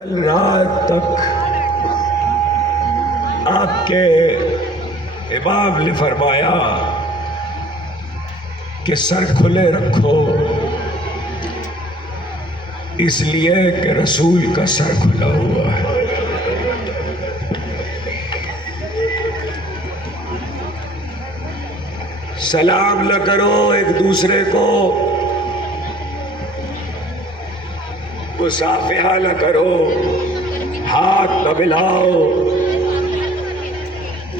کل رات تک آپ کے امام نے فرمایا کہ سر کھلے رکھو، اس لیے کہ رسول کا سر کھلا ہوا ہے۔ سلام نہ کرو ایک دوسرے کو، مصافحہ نہ کرو، ہاتھ نہ ملاؤ،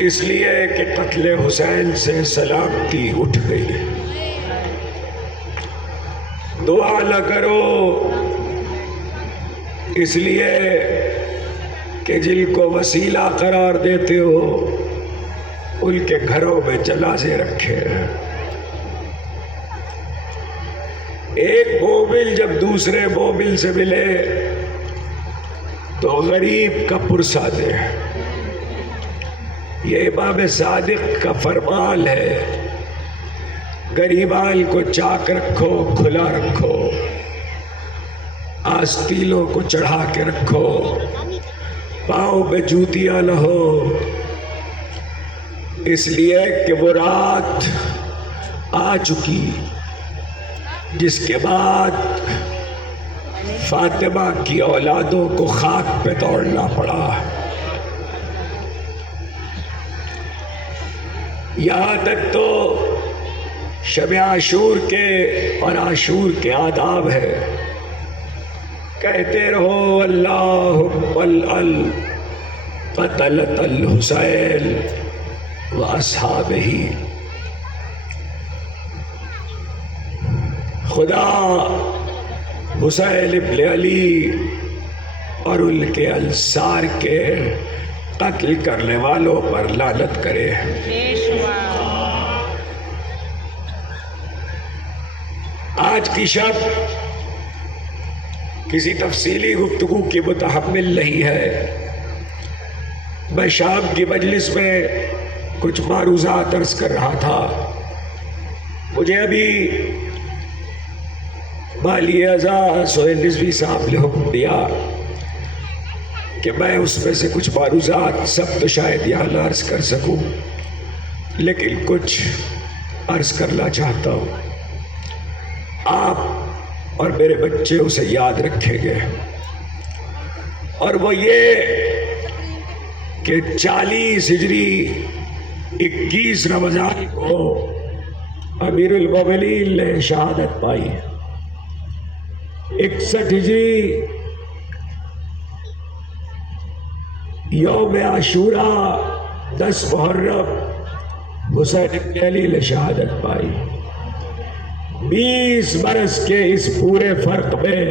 اس لیے کہ قتل حسین سے سلامتی اٹھ گئی۔ دعا نہ کرو، اس لیے کہ جن کو وسیلہ قرار دیتے ہو ان کے گھروں میں جنازے رکھے ہیں۔ ایک مومن جب دوسرے مومن سے ملے تو غریب کا پرسہ دے، یہ امام صادق کا فرمان ہے۔ غریبان کو چاک رکھو، کھلا رکھو، آستینوں کو چڑھا کے رکھو، پاؤں میں جوتیاں نہ ہو، اس لیے کہ وہ رات آ چکی جس کے بعد فاطمہ کی اولادوں کو خاک پہ دوڑنا پڑا۔ یہاں تک تو شب عاشور کے اور عاشور کے آداب ہے، کہتے رہو اللہم العل قتلۃ الحسین و اصحابہ، خدا حسین ابن علی اور ان کے انصار کے قتل کرنے والوں پر لعنت کرے۔ آج کی شب کسی تفصیلی گفتگو کی متحمل نہیں ہے۔ میں شام کی مجلس میں کچھ معروضات عرض کر رہا تھا، مجھے ابھی والی اعزاز سہیل رضوی صاحب نے حکم دیا کہ میں اس میں سے کچھ معروضات سب تو شاید یہاں نہ عرض کر سکوں، لیکن کچھ عرض کرنا چاہتا ہوں، آپ اور میرے بچے اسے یاد رکھیں گے۔ اور وہ یہ کہ 40 ہجری 21 رمضان کو امیر المومنین نے شہادت پائی، 61 ہجری یوم عاشوراء 10 محرم حسین ابن علی نے شہادت پائی۔ 20 برس کے اس پورے فرق میں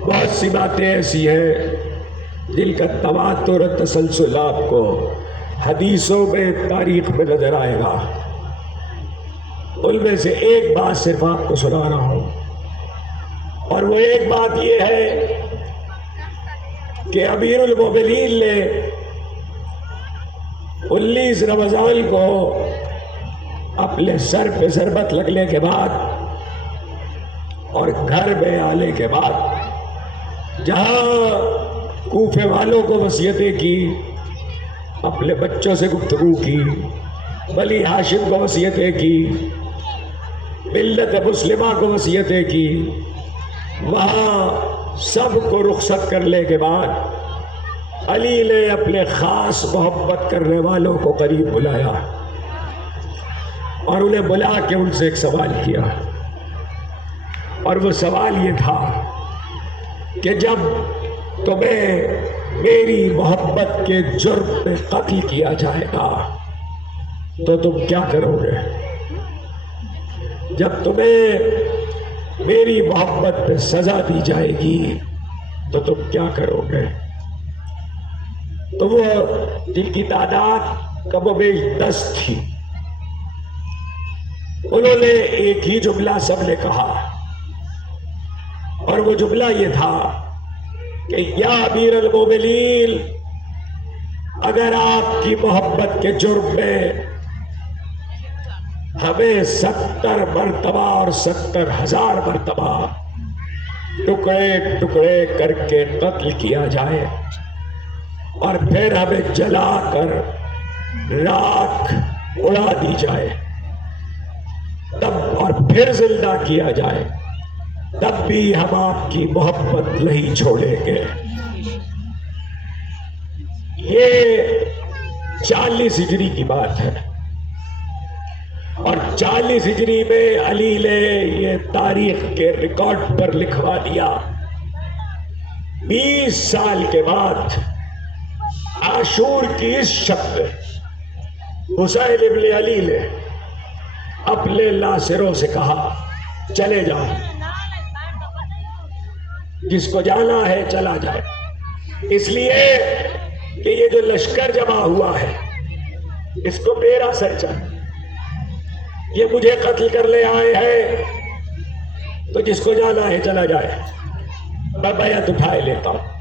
بہت سی باتیں ایسی ہیں جن کا تواتر اور تسلسل آپ کو حدیثوں میں تاریخ میں نظر آئے گا۔ ان میں سے ایک بات صرف آپ کو سنا رہا ہوں، اور وہ ایک بات یہ ہے کہ امیر المومنین نے 19 رمضان کو اپنے سر پہ ضربت لگنے کے بعد اور گھر میں آنے کے بعد جہاں کوفے والوں کو وصیتیں کی، اپنے بچوں سے گفتگو کی، بنی ہاشم کو وصیتیں کی، ملت مسلمہ کو وصیتیں کی، وہاں سب کو رخصت کرنے کے بعد علی نے اپنے خاص محبت کرنے والوں کو قریب بلایا اور انہیں بلا کے ان سے ایک سوال کیا، اور وہ سوال یہ تھا کہ جب تمہیں میری محبت کے جرم میں قتل کیا جائے گا تو تم کیا کرو گے؟ جب تمہیں میری محبت پہ سزا دی جائے گی تو تم کیا کرو گے؟ تو وہ جن کی تعداد کم و بیش 10 تھی، انہوں نے ایک ہی جملہ سب نے کہا، اور وہ جملہ یہ تھا کہ یا امیر المومنین، اگر آپ کی محبت کے جرم میں ہمیں 70 مرتبہ اور 70,000 مرتبہ ٹکڑے ٹکڑے کر کے قتل کیا جائے اور پھر ہمیں جلا کر راکھ اڑا دی جائے تب، اور پھر زندہ کیا جائے تب بھی ہم آپ کی محبت نہیں چھوڑیں گے۔ یہ 40 ہجری کی بات ہے، اور 40 ہجری میں علی نے یہ تاریخ کے ریکارڈ پر لکھوا دیا۔ 20 سال کے بعد عاشور کی اس شب میں حسین ابن علی نے اپنے ناصروں سے کہا چلے جاؤ، جس کو جانا ہے چلا جائے، اس لیے کہ یہ جو لشکر جمع ہوا ہے اس کو میرا سر چاہیے، یہ مجھے قتل کرنے آئے ہیں، تو جس کو جانا ہے چلا جائے، میں بیعت اٹھائے لیتا ہوں۔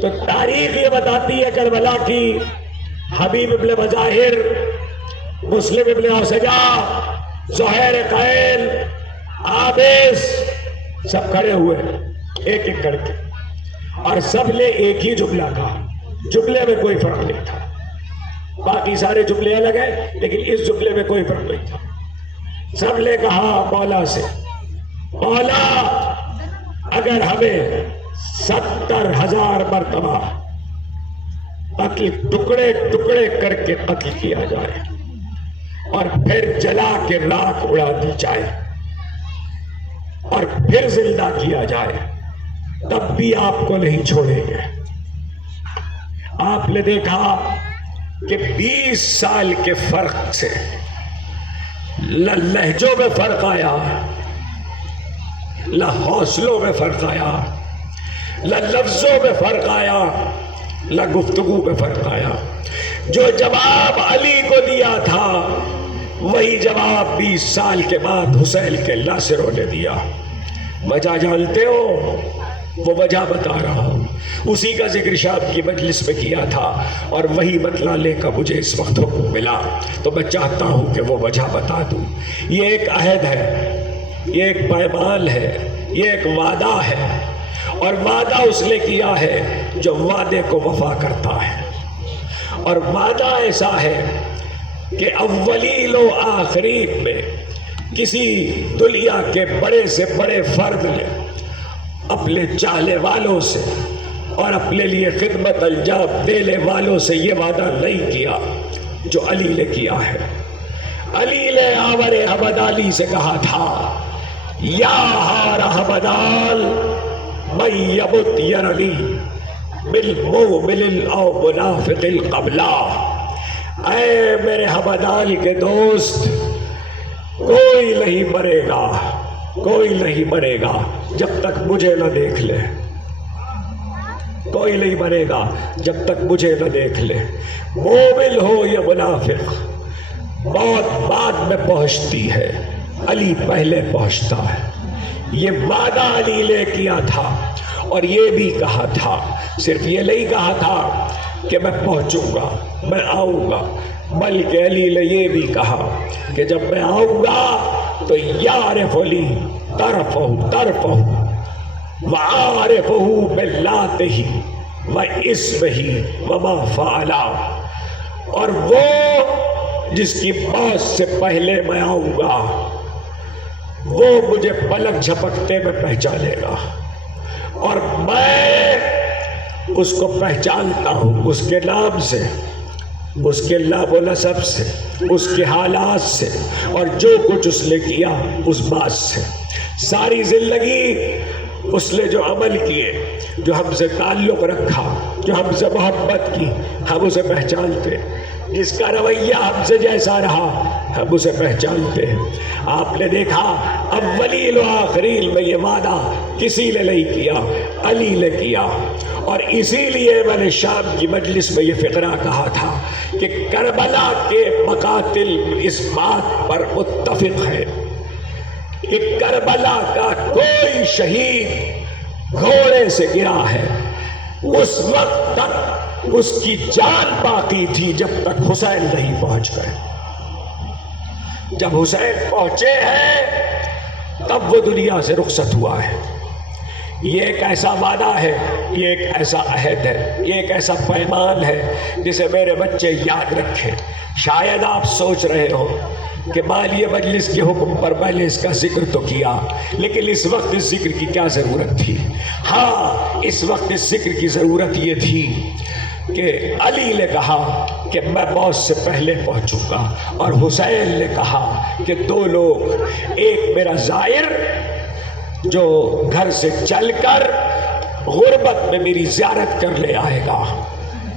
تو تاریخ یہ بتاتی ہے کربلا کی، حبیب ابن مظاہر، مسلم ابن اوسجا، زہیر قائل، عابس سب کھڑے ہوئے ایک ایک کر کے، اور سب نے ایک ہی جملہ کہا، جملے میں کوئی فرق نہیں تھا، باقی سارے جملے الگ ہیں لیکن اس جملے میں کوئی فرق نہیں تھا۔ سب نے کہا مولا سے، مولا اگر ہمیں 70,000 مرتبہ قتل ٹکڑے ٹکڑے کر کے قتل کیا جائے اور پھر جلا کے راکھ اڑا دی جائے اور پھر زندہ کیا جائے تب بھی آپ کو نہیں چھوڑیں گے۔ آپ نے دیکھا کہ 20 سال کے فرق سے نہ لہجوں میں فرق آیا، نہ حوصلوں میں فرق آیا، نہ لفظوں میں فرق آیا، نہ گفتگو میں فرق آیا۔ جو جواب علی کو دیا تھا وہی جواب 20 سال کے بعد حسین کے ناصروں نے دیا۔ وجہ جانتے ہو؟ وہ وجہ بتا رہا ہوں، اسی کا ذکر شام کی مجلس میں کیا تھا اور وہی بتلانے کا مجھے اس وقت حکم ملا، تو میں چاہتا ہوں کہ وہ وجہ بتا دوں۔ یہ ایک عہد ہے، یہ ایک پیمان ہے، یہ ایک وعدہ ہے، اور وعدہ اس نے کیا ہے جو وعدے کو وفا کرتا ہے، اور وعدہ ایسا ہے کہ اولین و آخرین میں کسی دنیا کے بڑے سے بڑے فرد نے اپنے چاہنے والوں سے اور اپنے لیے خدمت انجام دینے والوں سے یہ وعدہ نہیں کیا جو علی نے کیا ہے۔ علی نے آور احمد علی سے کہا تھا، یا ہار احمدال من یمت یرلی بالمؤمن او منافق القبلہ، اے میرے حمدان کے دوست، کوئی نہیں مرے گا، کوئی نہیں مرے گا جب تک مجھے نہ دیکھ لے، کوئی نہیں مرے گا جب تک مجھے نہ دیکھ لے، مومن ہو یا منافق، موت بعد میں پہنچتی ہے، علی پہلے پہنچتا ہے۔ یہ وعدہ علی نے کیا تھا، اور یہ بھی کہا تھا، صرف یہ نہیں کہا تھا کہ میں پہنچوں گا، میں آؤں گا، بلکہ علی نے یہ بھی کہا کہ جب میں آؤں گا تو یعرف علی طرفہ وعارفہ بلاتہ واسمہ وما فعلا، اور وہ جس کی موت سے پہلے میں آؤں گا وہ مجھے پلک جھپکتے میں پہچانے گا، اور میں اس کو پہچانتا ہوں اس کے نام سے، اس کے نام و نسب سے، اس کے حالات سے، اور جو کچھ اس نے کیا اس بات سے۔ ساری زندگی اس نے جو عمل کیے، جو ہم سے تعلق رکھا، جو ہم سے محبت کی، ہم اسے پہچانتے، جس کا رویہ ہم سے جیسا رہا ہم اسے پہچانتے ہیں۔ آپ نے دیکھا اولین و آخرین میں یہ وعدہ کسی نے نہیں کیا، علی نے کیا، اور اسی لیے میں نے شام کی مجلس میں یہ فقرہ کہا تھا کہ کربلا کے مقاتل اس بات پر متفق ہیں کہ کربلا کا کوئی شہید گھوڑے سے گرا ہے اس وقت تک اس کی جان باقی تھی جب تک حسین نہیں پہنچ گئے۔ جب حسین پہنچے ہیں تب وہ دنیا سے رخصت ہوا ہے۔ یہ ایک ایسا وعدہ ہے، یہ ایک ایسا عہد ہے، یہ ایک ایسا پیمان ہے جسے میرے بچے یاد رکھیں۔ شاید آپ سوچ رہے ہو کہ مالی مجلس کے حکم پر میں نے اس کا ذکر تو کیا، لیکن اس وقت اس ذکر کی کیا ضرورت تھی؟ ہاں، اس وقت اس ذکر کی ضرورت یہ تھی کہ علی نے کہا کہ میں موت سے پہلے پہنچوں گا، اور حسین نے کہا کہ دو لوگ، ایک میرا زائر جو گھر سے چل کر غربت میں میری زیارت کر لے آئے گا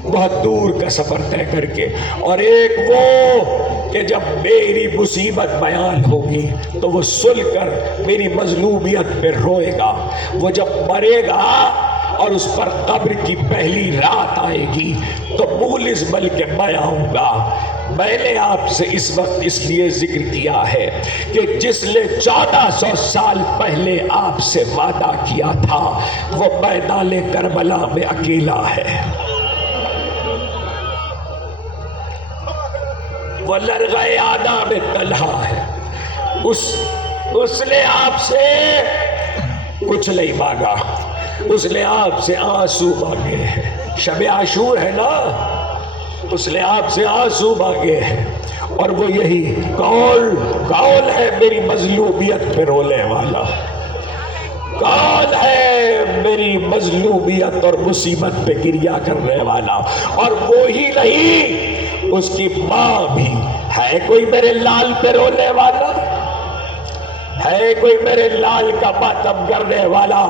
بہت دور کا سفر طے کر کے، اور ایک وہ کہ جب میری مصیبت بیان ہوگی تو وہ سن کر میری مظلومیت پہ روئے گا، وہ جب مرے گا اور اس پر قبر کی پہلی رات آئے گی تو مولس بل کے میں آؤں گا۔ میں نے آپ سے اس وقت اس لیے ذکر کیا ہے کہ جس نے 1400 سال پہلے آپ سے وعدہ کیا تھا وہ میدان کربلا میں اکیلا ہے، وہ لرغۂ آدھا میں تنہا ہے۔ اس نے آپ سے کچھ نہیں مانگا، اس نے آپ سے آنسو مانگے ہیں۔ شب عاشور ہے نا، اس نے آپ سے آنسو مانگے ہیں، اور وہ یہی کون ہے میری مظلومیت پہ رونے والا؟ کون ہے میری مظلومیت اور مصیبت پہ گریہ کرنے والا؟ اور وہی نہیں، اس کی ماں بھی ہے۔ کوئی میرے لال پہ رونے والا ہے؟ کوئی میرے لال کا ماتم کرنے والا؟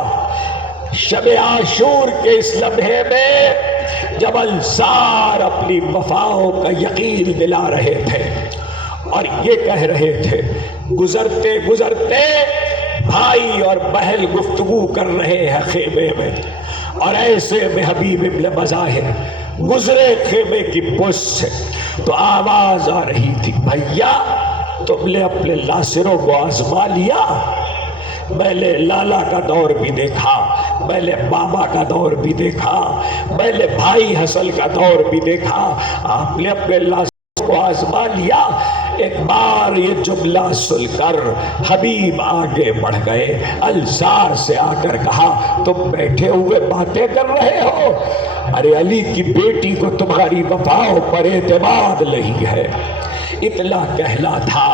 شب عاشور کے اس لمحے میں جب انصار اپنی وفاؤں کا یقین دلا رہے تھے اور یہ کہہ رہے تھے، گزرتے گزرتے بھائی اور بہن گفتگو کر رہے ہیں خیمے میں، اور ایسے میں حبیب ابن مظاہر گزرے خیمے کی پشت سے تو آواز آ رہی تھی، بھیا تم نے اپنے ناصروں کو آزما لیا؟ میں نے لالا کا دور بھی دیکھا، میں نے بابا کا دور بھی دیکھا، میں نے بھائی حسن کا دور بھی دیکھا، آپ نے اپنے ناصروں کو آزما لیا؟ ایک بار یہ جملہ سن کر حبیب آگے بڑھ گئے، انصار سے آ کر کہا، تم بیٹھے ہوئے باتیں کر رہے ہو؟ ارے علی کی بیٹی کو تمہاری وفاؤں پر اعتماد نہیں ہے۔ اتنا کہنا تھا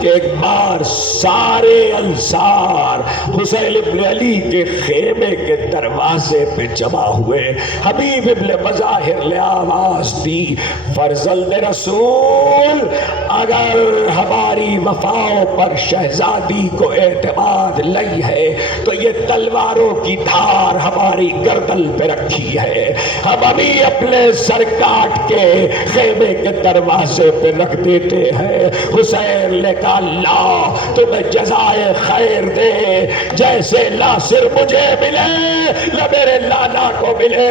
کہ ایک بار سارے انصار حسین ابن علی کے خیمے کے دروازے پہ جمع ہوئے۔ حبیب ابن مظاہر نے آواز دی، فرزند رسول، اگر ہماری وفاؤں پر شہزادی کو اعتماد نہیں ہے تو یہ تلواروں کی دھار ہماری گردن پہ رکھی ہے، ہم ابھی اپنے سر کاٹ کے خیمے کے دروازے پہ رکھ دیتے ہیں۔ حسین نے کہا، اللہ تمہیں جزائے خیر دے، جیسے ناصر مجھے ملے، نہ میرے لالا کو ملے،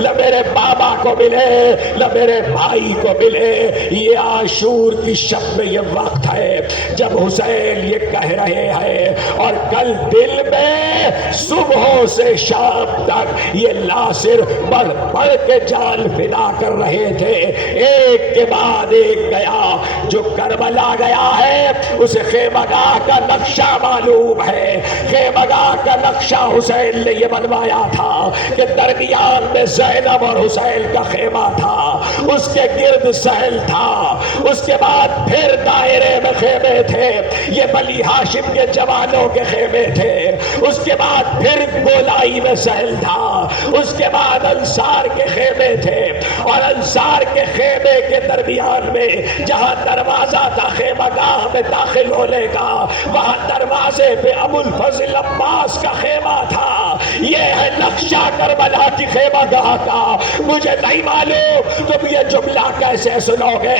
نہ میرے بابا کو ملے، نہ میرے بھائی کو ملے۔ یہ عاشور کی شب میں یہ وقت ہے جب حسین یہ کہہ رہے ہیں، اور کل دل میں صبح سے شام تک یہ ناصر بڑھ بڑھ کے جان فدا کر رہے تھے۔ ایک کے بعد ایک گیا، جو کربلا گیا ہے اسے خیمہ گاہ کا نقشہ معلوم ہے۔ خیمہ گاہ کا نقشہ حسین نے یہ بنوایا تھا کہ درمیان میں زینب اور حسین کا خیمہ تھا، اس کے گرد سہل تھا، اس کے بعد پھر دائرے میں خیمے تھے، یہ بنی ہاشم کے جوانوں کے خیمے تھے، اس کے بعد پھر گولائی میں سہل تھا، اس کے بعد انصار کے خیمے تھے، اور انصار کے خیمے کے درمیان میں جہاں دروازہ تھا خیمہ گاہ میں داخل ہونے کا، وہاں دروازے پہ ابو الفضل عباس کا خیمہ تھا۔ یہ ہے نقشہ کربلا کی خیمہ گاہ کا۔ مجھے نہیں معلوم تم یہ جملہ کیسے سنو گے۔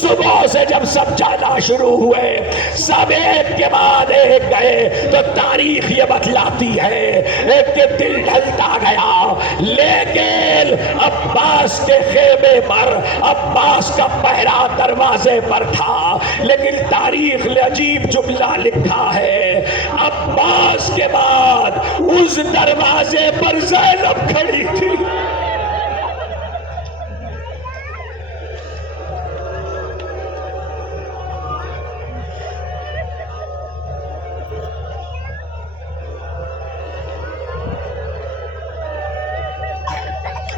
صبح سے جب سب جانا شروع ہوئے، سب ایک کے بعد ایک گئے، تو تاریخ یہ بتلاتی ہے ایک کے دل ڈھلتا گیا، لیکن عباس کے خیمے پر عباس کا پہرا دروازے پر تھا، لیکن تاریخ نے عجیب جملہ لکھا ہے، عباس کے بعد اس دروازے پر زینب کھڑی تھی۔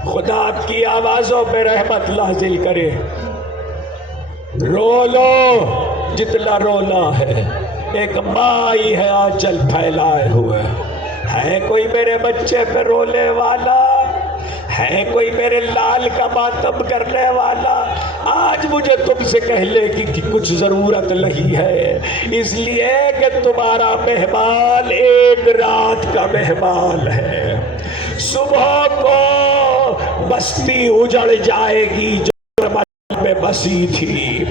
خدا آپ کی آوازوں پہ رحمت نازل کرے. رو لو جتنا رونا ہے. ایک مائی ہے آنچل پھیلائے ہوئے. ہے کوئی میرے بچے پہ رونے والا؟ ہے کوئی میرے لال کا ماتم کرنے والا؟ آج مجھے تم سے کہنے کی کچھ ضرورت نہیں ہے، اس لیے کہ تمہارا مہمان ایک رات کا مہمان ہے. صبح کو بستی اجڑ جائے گی جو میں بسی تھی.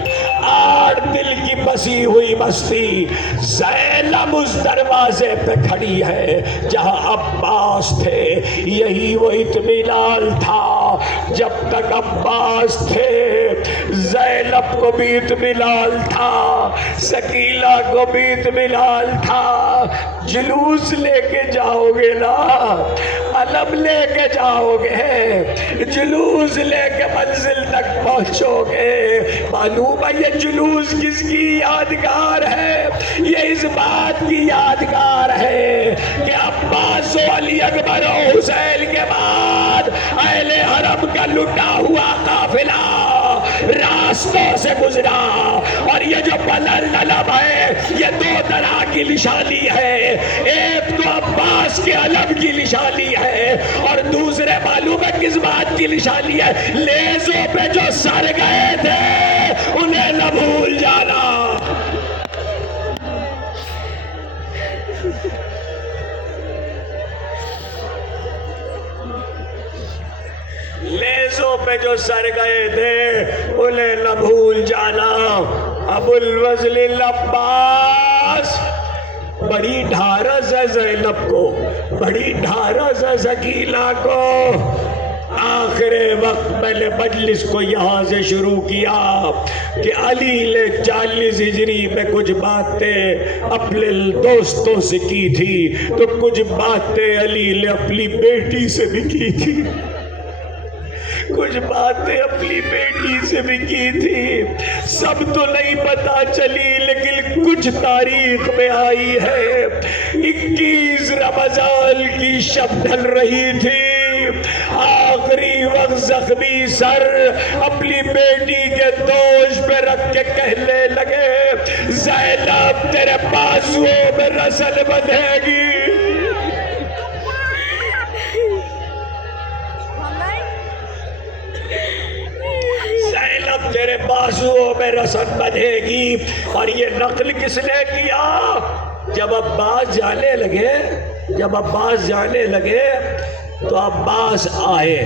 8 دل کی بسی ہوئی بستی. زینب اس دروازے پہ کھڑی ہے جہاں عباس تھے. یہی وہ اطمینان تھا جب تک عباس تھے. زینب کو بھی اطمینان تھا، ثقیلہ کو بھی اطمینان تھا. جلوس لے کے جاؤ گے نا، علم لے کے جاؤ گے، جلوس لے کے منزل تک پہنچو گے. معلوم ہے یہ جلوس کس کی یادگار ہے؟ یہ اس بات کی یادگار ہے کہ عباس و علی اکبر و حسین کے بعد اہل حرم کا لٹا ہوا قافلہ راستوں سے گزرا. اور یہ جو بلند علم ہے یہ 2 طرح کی نشانی ہے. ایک تو عباس کے علم کی نشانی ہے اور دوسرے معلوم ہے کس بات کی نشانی ہے؟ لیزوں پہ جو سر گئے تھے انہیں نہ بھول جانا. لیزوں پہ جو سر گئے تھے انہیں نہ بھول جانا. ابو الفضل العباس بڑی ڈھارس ہے زینب کو، بڑی ڈھارس ہے ثقیلہ کو. آخر وقت میں نے مجلس کو یہاں سے شروع کیا کہ علی نے 40 ہجری میں کچھ باتیں اپنے دوستوں سے کی تھی تو کچھ باتیں علی نے اپنی بیٹی سے بھی کی تھی، کچھ باتیں اپنی بیٹی سے بھی کی تھی. سب تو نہیں پتا چلی لیکن کچھ تاریخ میں آئی ہے. 21 رمضان کی شب ڈھل رہی تھی. آخری وقت زخمی سر اپنی بیٹی کے دوش پہ رکھ کے کہنے لگے زینب تیرے بازوؤں میں رسل بندھے گی. تیرے بازوؤں میں رسن بندھے گی. اور یہ نقل کس نے کیا؟ جب عباس جانے لگے تو عباس آئے.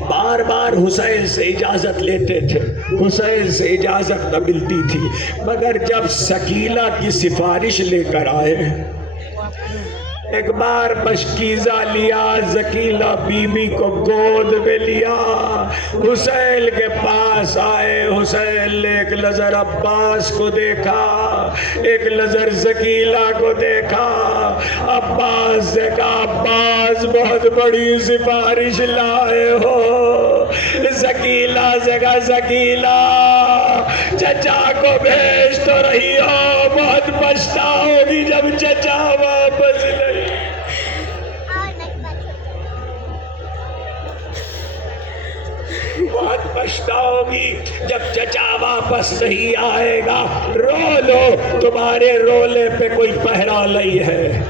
بار بار حسین سے اجازت لیتے تھے، حسین سے اجازت نہ ملتی تھی، مگر جب ثقیلہ کی سفارش لے کر آئے ایک بار مشکیزہ لیا، ثقیلہ بی بی کو گود میں لیا، حسین کے پاس آئے. حسین نے ایک نظر عباس کو دیکھا، ایک نظر ثقیلہ کو دیکھا. عباس سے کہا عباس بہت بڑی سفارش لائے ہو. ثقیلہ سے کہا ثقیلہ چچا کو بھیج تو رہی ہو، بہت پچھتاؤ گی جب چچا واپس نہیں. بہت پچھتاؤ گی جب چچا واپس نہیں آئے گا. رو لو، تمہارے رولے پہ کوئی پہرا نہیں ہے،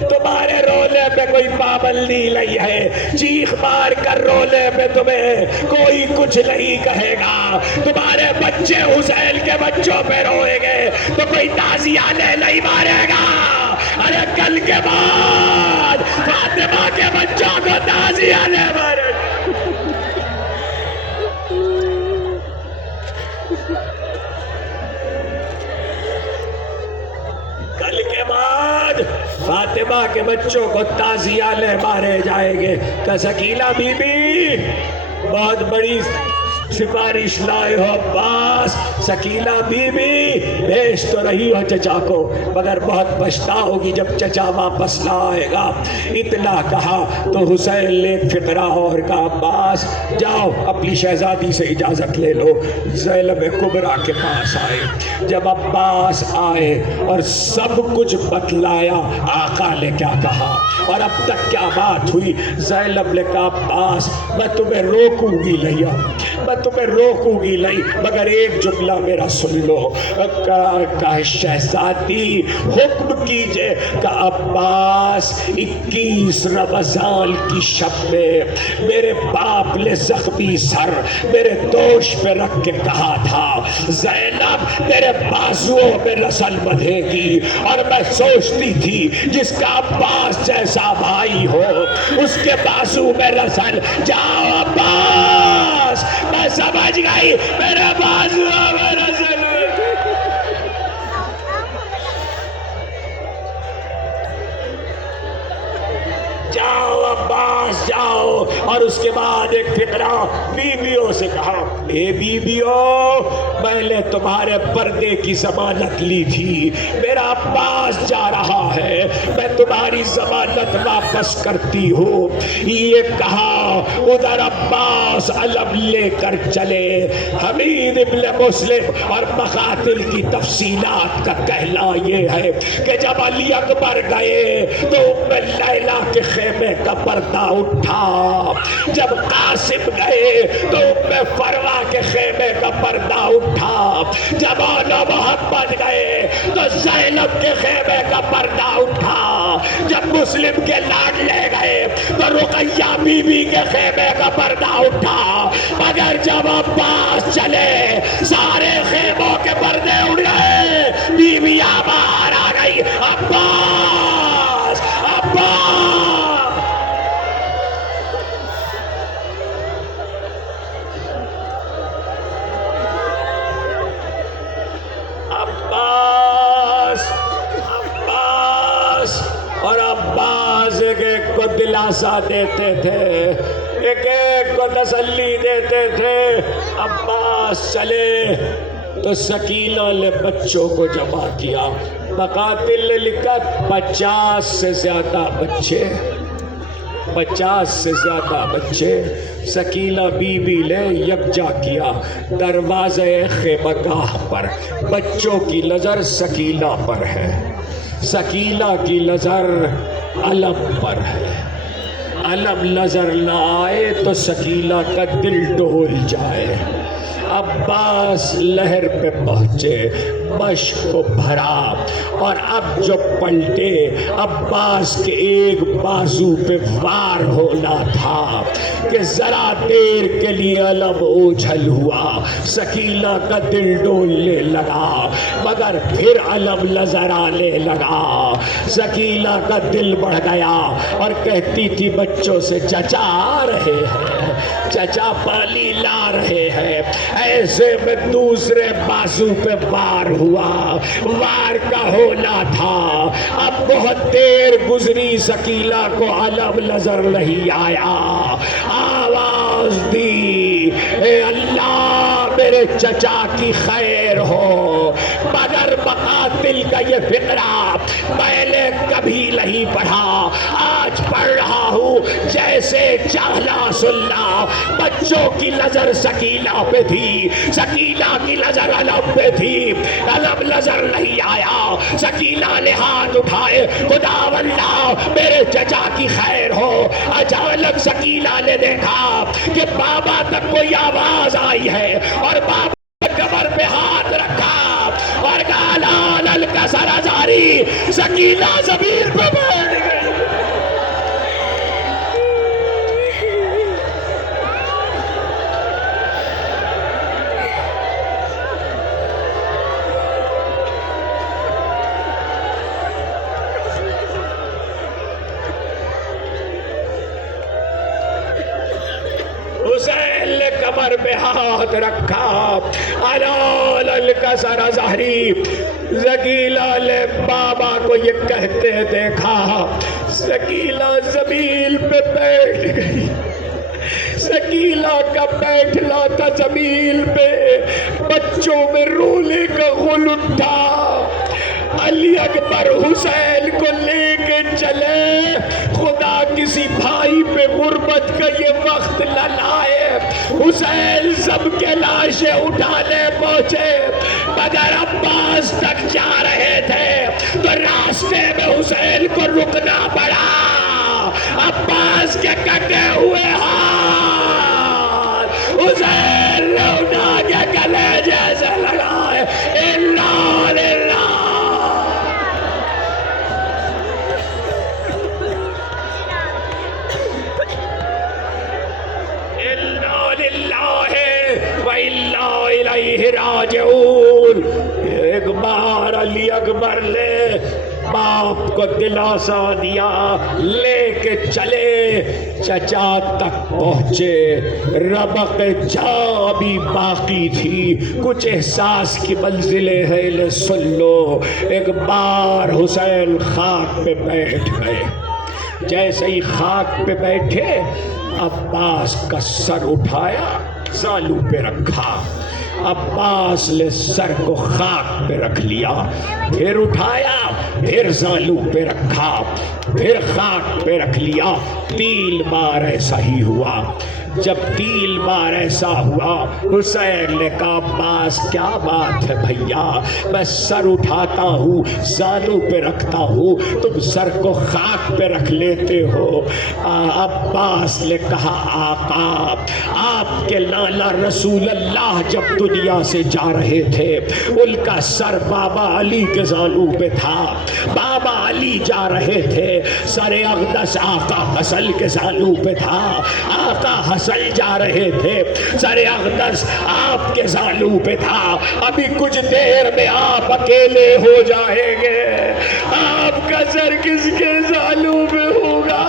تمہارے رولے پہ کوئی پابندی نہیں ہے. چیخ مار کر رولے پہ تمہیں کوئی کچھ نہیں کہے گا. تمہارے بچے حسین کے بچوں پہ روئیں گے تو کوئی تازیانے نہیں مارے گا. ارے کل کے بعد فاطمہ کے بچوں کو تازیانے مارے گا. کل کے بعد فاطمہ کے بچوں کو تازیانے مارے جائیں گے. کہ ثقیلہ بی بی بہت بڑی سفارش لائے ہو عباس، سکینہ بی بی بھیج تو رہی ہو چچا کو، مگر بہت پچھتاؤگی جب چچا واپس نہ آئے گا۔ اتنا کہا تو حسین نے فقرہ اور کہا عباس جاؤ اپنی شہزادی سے اجازت لے لو۔ زینب کبریٰ کے پاس آئے، جب عباس آئے اور سب کچھ بتلایا آقا نے کیا کہا اور اب تک کیا بات ہوئی، زینب نے کہا عباس میں تمہیں روکوں گی نہیں، میں تمہیں روکوں گی نہیں، مگر ایک جملہ میرا سن لو۔ کہا شہزادی حکم کیجئے کہ عباس 21 رمضان کی شب میں میرے باپ نے زخمی سر میرے دوش پہ رکھ کے کہا تھا زینب تیرے بازوؤں میں رسل بندھے گی، اور میں سوچتی تھی جس کا عباس جیسا بھائی ہو اس کے بازو میں رسل، جاؤ عباس میں سمجھ گئی میرے بازوؤں میں رسل۔ جاؤ عباس جاؤ۔ اور اس کے بعد ایک فقرہ بیویوں سے کہا اے بیویوں میں نے تمہارے پردے کی ضمانت لی تھی، میرا عباس جا رہا ہے، میں تمہاری ضمانت واپس کرتی ہوں۔ یہ کہا ادھر عباس علم لے کر چلے۔ حمید ابن مسلم اور مقاتل کی تفصیلات کا کہنا یہ ہے کہ جب علی اکبر گئے تو ام لیلہ کے خیمے کا پردہ اٹھا، جب قاسم گئے تو ام فروا کے خیمے کا پردہ اٹھا، جب آل محمد گئے تو زینب کے خیمے کا پردہ اٹھا، جب مسلم کے لاڈلے گئے تو رقیہ بی بی کے خیمے کا پردہ اٹھا، مگر جب عباس چلے سارے خیموں کے پردے اڑ گئے، بیویاں باہر آ گئی، عباس عباس۔ اور عباس ایک ایک کو دلاسا دیتے تھے، ایک ایک کو تسلی دیتے تھے۔ عباس چلے تو سکینہ نے بچوں کو جمع کیا، مقاتل نے لکھا 50 سے زیادہ بچے، 50 سے زیادہ بچے سکینہ بی بی نے یکجا کیا دروازے خیمگاہ پر۔ بچوں کی نظر سکینہ پر ہے، سکینہ کی نظر علم پر ہے، علم نظر نہ آئے تو سکینہ کا دل ڈول جائے۔ عباس لہر پہ پہنچے، مشک کو بھرا، اور اب جو پلٹے عباس کے ایک بازو پہ وار ہونا تھا کہ ذرا دیر کے لیے علم اوجھل ہوا، سکینہ کا دل ڈولنے لگا، مگر پھر علم نظر آنے لگا، سکینہ کا دل بڑھ گیا اور کہتی تھی بچوں سے چچا آ رہے ہیں، چچا پانی لا رہے ہیں۔ ایسے میں دوسرے بازو پہ وار ہوا، وار کا ہونا تھا، اب بہت دیر گزری، سکینہ کو علم نظر نہیں آیا، آواز دی اے اللہ میرے چچا کی خیر ہو، مگر مقاتل کا یہ فقرہ میں نے کبھی نہیں پڑھا، آج پڑھ رہا ہوں، جیسے چاہنا سننا۔ بچوں کی نظر سکینہ پہ تھی، سکینہ کی نظر علم پہ تھی، علم نظر نہیں آیا، سکینہ نے ہاتھ اٹھائے، خدا واللہ میرے چچا کی خیر ہو۔ اچانک سکینہ نے دیکھا کہ بابا تک کوئی آواز آئی ہے، اور بابا کمر پہ ہاتھ رکھا اور کہا لا للک سرازاری، سکینہ زمین پہ بیٹھ گئی۔ حسین نے کمر پہ ہاتھ رکھا، علال الکسر ظہری، سکینہ نے بابا کو یہ کہتے دیکھا، سکینہ زمین پہ بیٹھ گئی، سکینہ اٹھا کر بیٹھنا تھا زمین پہ، بچوں میں رونے کا غل اٹھا، علی اکبر حسین کو لے کے چلے، خدا کسی بھائی پہ غربت کا یہ وقت نہ لائے۔ حسین سب کے لاشیں اٹھانے پہنچے، مگر عباس تک جا رہے تھے تو راستے میں حسین کو رکنا پڑا۔ عباس کے کٹے ہوئے ہاتھ حسین نے اٹھا کے گلے جیسے لگائے، انا للہ وَإِلَّا إِلَيْهِ راجعون۔ ایک بار علی اکبر نے باپ کو دلاسا دیا، لے کے چلے، چچا تک پہنچے، ربق جا بھی باقی تھی، کچھ احساس کی منزلیں ہیں لے سن لو۔ ایک بار حسین خاک پہ بیٹھ گئے، جیسے ہی خاک پہ بیٹھے عباس کا سر اٹھایا، زالو پہ رکھا، عباس نے سر کو خاک پہ رکھ لیا، پھر اٹھایا، پھر زالو پہ رکھا، پھر خاک پہ رکھ لیا۔ 3 بار ایسا ہی ہوا۔ جب 3 بار ایسا ہوا، حسین نے کہا عباس کیا بات ہے بھیا، میں سر اٹھاتا ہوں، زانو پہ رکھتا ہوں، تم سر کو خاک پہ رکھ لیتے ہو۔ عباس نے کہا آقا، آپ کے لالا رسول اللہ جب دنیا سے جا رہے تھے، ان کا سر بابا علی کے زانو پہ تھا، بابا علی جا رہے تھے، سر اقدس آقا حسن کے زانو پہ تھا، آقا حسن جا رہے تھے، سر اقدس آپ کے زانو پہ تھا، ابھی کچھ دیر میں آپ اکیلے ہو جائیں گے، آپ کا سر کس کے زانو پہ ہوگا؟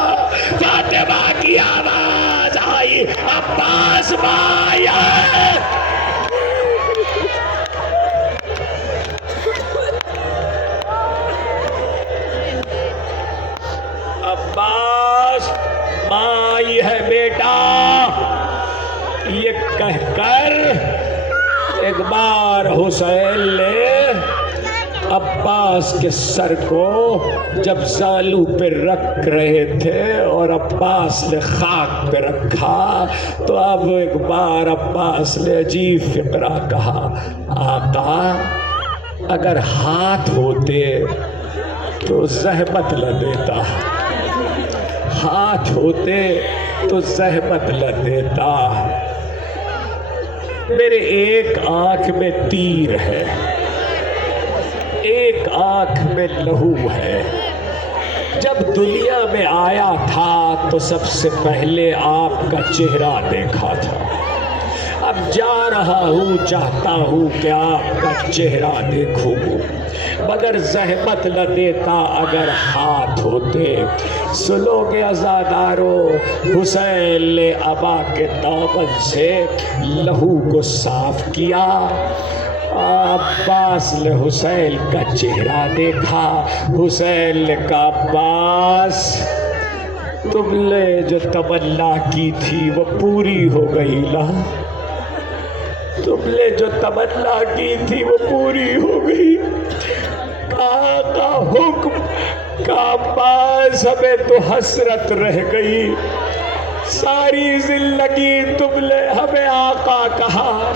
فاطمہ کی آواز آئی، عباس بھائی آئے۔ عباس مائی ہے بیٹا، یہ کہہ کر ایک بار حسین نے عباس کے سر کو جب زالو پہ رکھ رہے تھے اور عباس نے خاک پہ رکھا، تو اب ایک بار عباس نے عجیب فقرہ کہا، آقا اگر ہاتھ ہوتے تو زحمت نہ دیتا، ہاتھ ہوتے تو زحمت نہ دیتا، میرے ایک آنکھ میں تیر ہے، ایک آنکھ میں لہو ہے، جب دنیا میں آیا تھا تو سب سے پہلے آپ کا چہرہ دیکھا تھا، اب جا رہا ہوں چاہتا ہوں کہ آپ کا چہرہ دیکھوں، مگر زحمت نہ دیتا اگر ہاتھ ہوتے۔ سنو گے عزادارو، حسین نے ابا کے دامن سے لہو کو صاف کیا، عباس نے حسین کا چہرہ دیکھا، حسین نے کہا عباس تم نے جو تمنا کی تھی وہ پوری ہو گئی نا، تم نے جو تمنا کی تھی وہ پوری ہو گئی، کہا کا حکم کا عباس ہمیں تو حسرت رہ گئی، ساری زندگی تم نے ہمیں آقا کہا،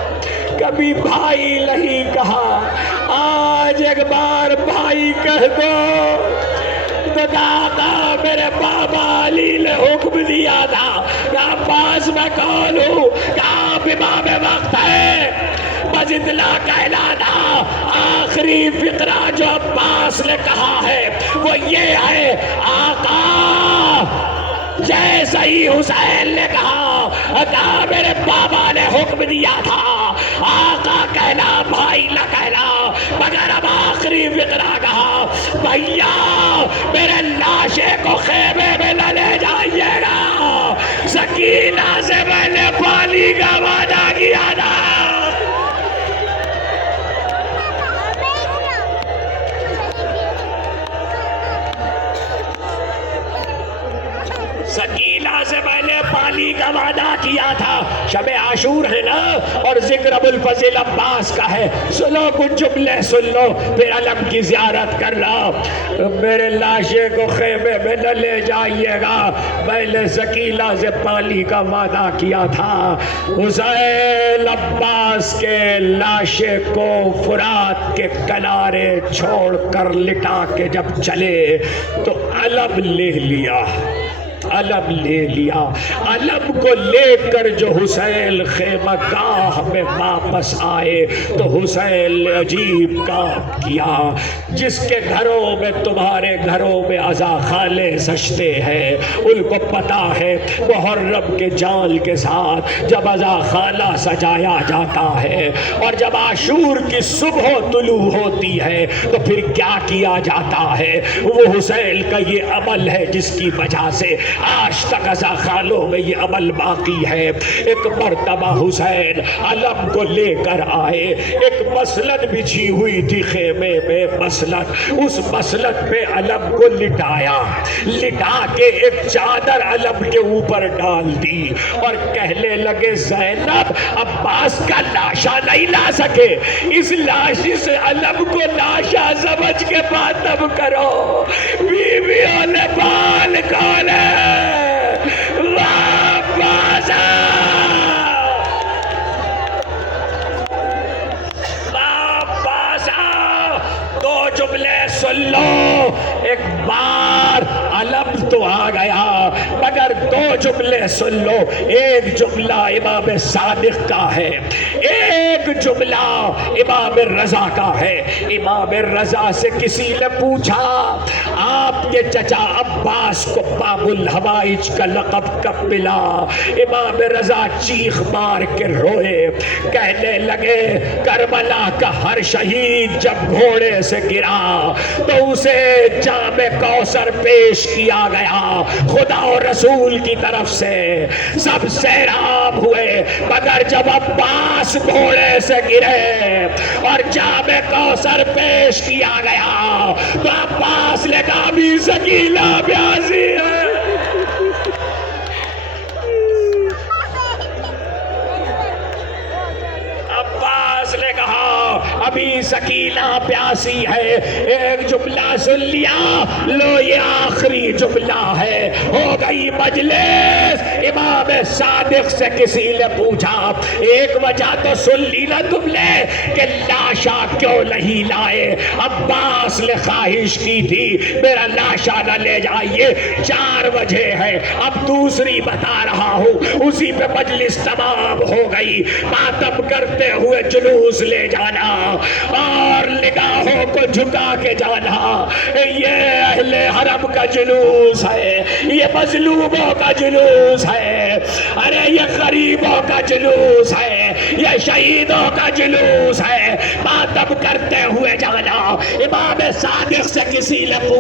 کبھی بھائی نہیں کہا، آج ایک بار بھائی کہہ دو۔ تو کہا میرے بابا علی نے حکم دیا تھا کہ عباس میں کون ہوں، کہا امام وقت ہے، بس اتنا کہنا تھا۔ آخری فقرہ جو عباس نے کہا ہے وہ یہ ہے، آقا جیسا ہی حسین نے کہا میرے بابا نے حکم دیا تھا آقا کہنا بھائی نہ کہنا، مگر اب آخری فقرہ کہا بھیا میرے لاشے کو خیمے میں نہ لے جائیے گا، سکینہ سے میں نے پانی کا وعدہ کیا تھا۔ سکینہ اللہ سے میں نے پانی کا وعدہ کیا تھا. شب عاشور ہے نا اور ذکر ابو الفضل عباس کا ہے. سنو کچھ جملے سن لو پھر علم کی زیارت کر لو. میرے لاشے کو خیمے میں نہ لے جائیے گا, میں نے ثقیلہ سے پانی کا وعدہ کیا تھا. حسین عباس کے لاشے کو فرات کے کنارے چھوڑ کر لٹا کے جب چلے تو علم لے لیا, علم لے لیا. علم کو لے کر جو حسین خیمہ گاہ میں واپس آئے تو حسین نے عجیب کام کیا. جس کے گھروں میں تمہارے گھروں میں عزا خالے سجتے ہیں ان کو پتا ہے محرم کے جال کے ساتھ جب عزا خالہ سجایا جاتا ہے اور جب عاشور کی صبح طلوع ہوتی ہے تو پھر کیا کیا جاتا ہے. وہ حسین کا یہ عمل ہے جس کی وجہ سے آج تک عزا خانوں میں یہ عمل باقی ہے. ایک مرتبہ حسین علم کو لے کر آئے, ایک مسلط بچھی ہوئی تھی خیمے میں, مسلط, اس مسلط پہ علم کو لٹایا, لٹا کے ایک چادر علم کے اوپر ڈال دی اور کہنے لگے زینب عباس کا لاشا نہیں لا سکے, اس لاشی سے علم کو لاشا سمجھ کے ماتم کرو. بیویوں نے بال کھولے, واپس آؤ. دو جملے سن لو, ایک بار علم تو آ گیا مگر دو جملے سن لو. ایک جملہ امام صادق کا ہے, ایک جملہ امام رضا کا ہے. امام رضا سے کسی نے پوچھا آپ کے چچا عباس کو باب الحوائج کا لقب کب ملا؟ امام رضا چیخ مار کے روئے, کہنے لگے کربلا کا ہر شہید جب گھوڑے سے گرا تو اسے جام کوثر پیش کیا گیا خدا و رسول کی طرف سے, سب سیراب ہوئے مگر جب عباس گھوڑے سے گرے اور جام کوثر پیش کیا گیا تو عباس نے کہا بھی ثقیلہ پیاسی ہے. عباس نے کہا ابھی ثقیلہ پیاسی ہے. ایک جملہ سن لیا, لو یہ آخری جملہ ہے. ہو گئی مجلس. امام صادق سے کسی نے پوچھا ایک وجہ تو سن لی نا تم نے کہ لاشا کیوں نہیں لائے؟ عباس نے خواہش کی تھی میرا لاشا نہ لے جائیے. 4 وجہ ہے, اب دوسری بتا رہا ہوں. اسی پہ مجلس تمام ہو گئی. ماتم کرتے ہوئے جلوس لے جانا اور نگاہوں کو جھکا کے جانا, یہ اہل حرم کا جلوس ہے, یہ مظلوموں کا جلوس ہے, ارے یہ غریبوں کا جلوس ہے, یہ شہیدوں کا جلوس ہے. ماتم کرتے ہوئے جانا. امام صادق سے کسی نے پوچھا